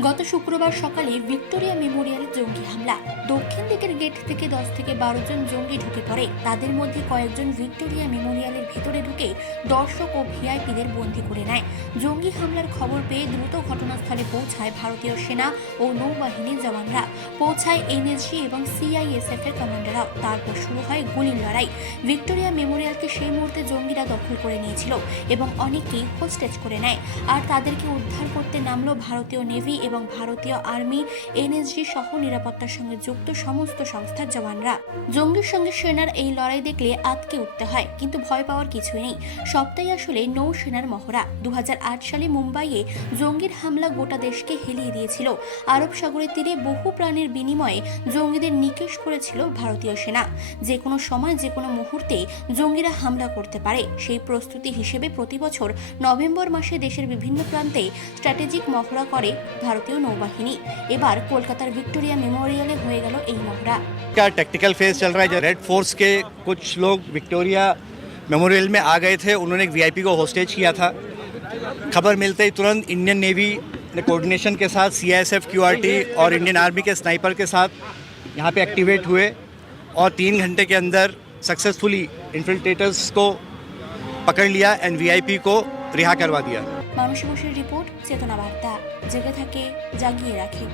গত শুক্রবার সকালে ভিক্টোরিয়া মেমোরিয়ালে জঙ্গি হামলা। দক্ষিণ দিকের গেট থেকে 10 থেকে 12 জন জঙ্গি ঢুকে পড়ে। তাদের মধ্যে কয়েকজন ভিক্টোরিয়া মেমোরিয়ালের ভিতরে ঢুকে দর্শক ও ভিআইপিদের বন্দী করে নেয়। জঙ্গি হামলার খবর পেয়ে দ্রুত ঘটনাস্থলে পৌঁছায় ভারতীয় সেনা ও নৌবাহিনীর জওয়ানরা। পৌঁছায় এনএসজি এবং সিআইএসএফ এর কমান্ডাররাও। তারপর শুরু হয় গুলির লড়াই। ভিক্টোরিয়া মেমোরিয়ালকে সেই মুহূর্তে জঙ্গিরা দখল করে নিয়েছিল এবং অনেককেই হোস্টেজ করে নেয়। আর তাদেরকে উদ্ধার করতে নামলো ভারতীয় নেভি এবং ভারতীয় আর্মি, এনএসজি সহ নিরাপত্তার সঙ্গে যুক্ত সমস্ত সংস্থার জওয়ানরা। জঙ্গির সঙ্গে সেনার এই লড়াই দেখলে আতকে উঠতে হয়, কিন্তু ভয় পাওয়ার কিছুই নেই। সবটাই আসলে নৌসেনার মহড়া। 2008 সালে মুম্বাইয়ে জঙ্গির হামলা গোটা দেশকে হেলিয়ে দিয়েছিল। আরব সাগরের তীরে বহু প্রাণের বিনিময়ে জঙ্গিদের নিকেশ করেছিল ভারতীয় সেনা। যে কোনো সময়, যে কোনো মুহূর্তে জঙ্গিরা হামলা করতে পারে, সেই প্রস্তুতি হিসেবে প্রতি বছর নভেম্বর মাসে দেশের বিভিন্ন প্রান্তে স্ট্র্যাটেজিক মহড়া করে ভারতীয় নৌবাহিনী। এবার কলকাতার ভিক্টোরিয়া মেমোরিয়ালে হয়ে গেল এই মহড়া। का टेक्निकल फेज चल रहा है। रेड फोर्स के कुछ लोग विक्टोरिया मेमोरियल में आ गए थे। उन्होंने एक वीआईपी को होस्टेज किया था। खबर मिलते ही तुरंत इंडियन नेवी ने कोऑर्डिनेशन के साथ सीआईएसएफ, क्यूआरटी और इंडियन आर्मी के स्नाइपर के साथ यहाँ पे एक्टिवेट हुए और 3 घंटे के अंदर सक्सेसफुली इन्फिल्ट्रेटर्स को पकड़ लिया एंड वीआईपी को रिहा करवा दिया। মানুষ বসের রিপোর্ট, চেতনা বার্তা। জেগে থাকে, জাগিয়ে রাখে।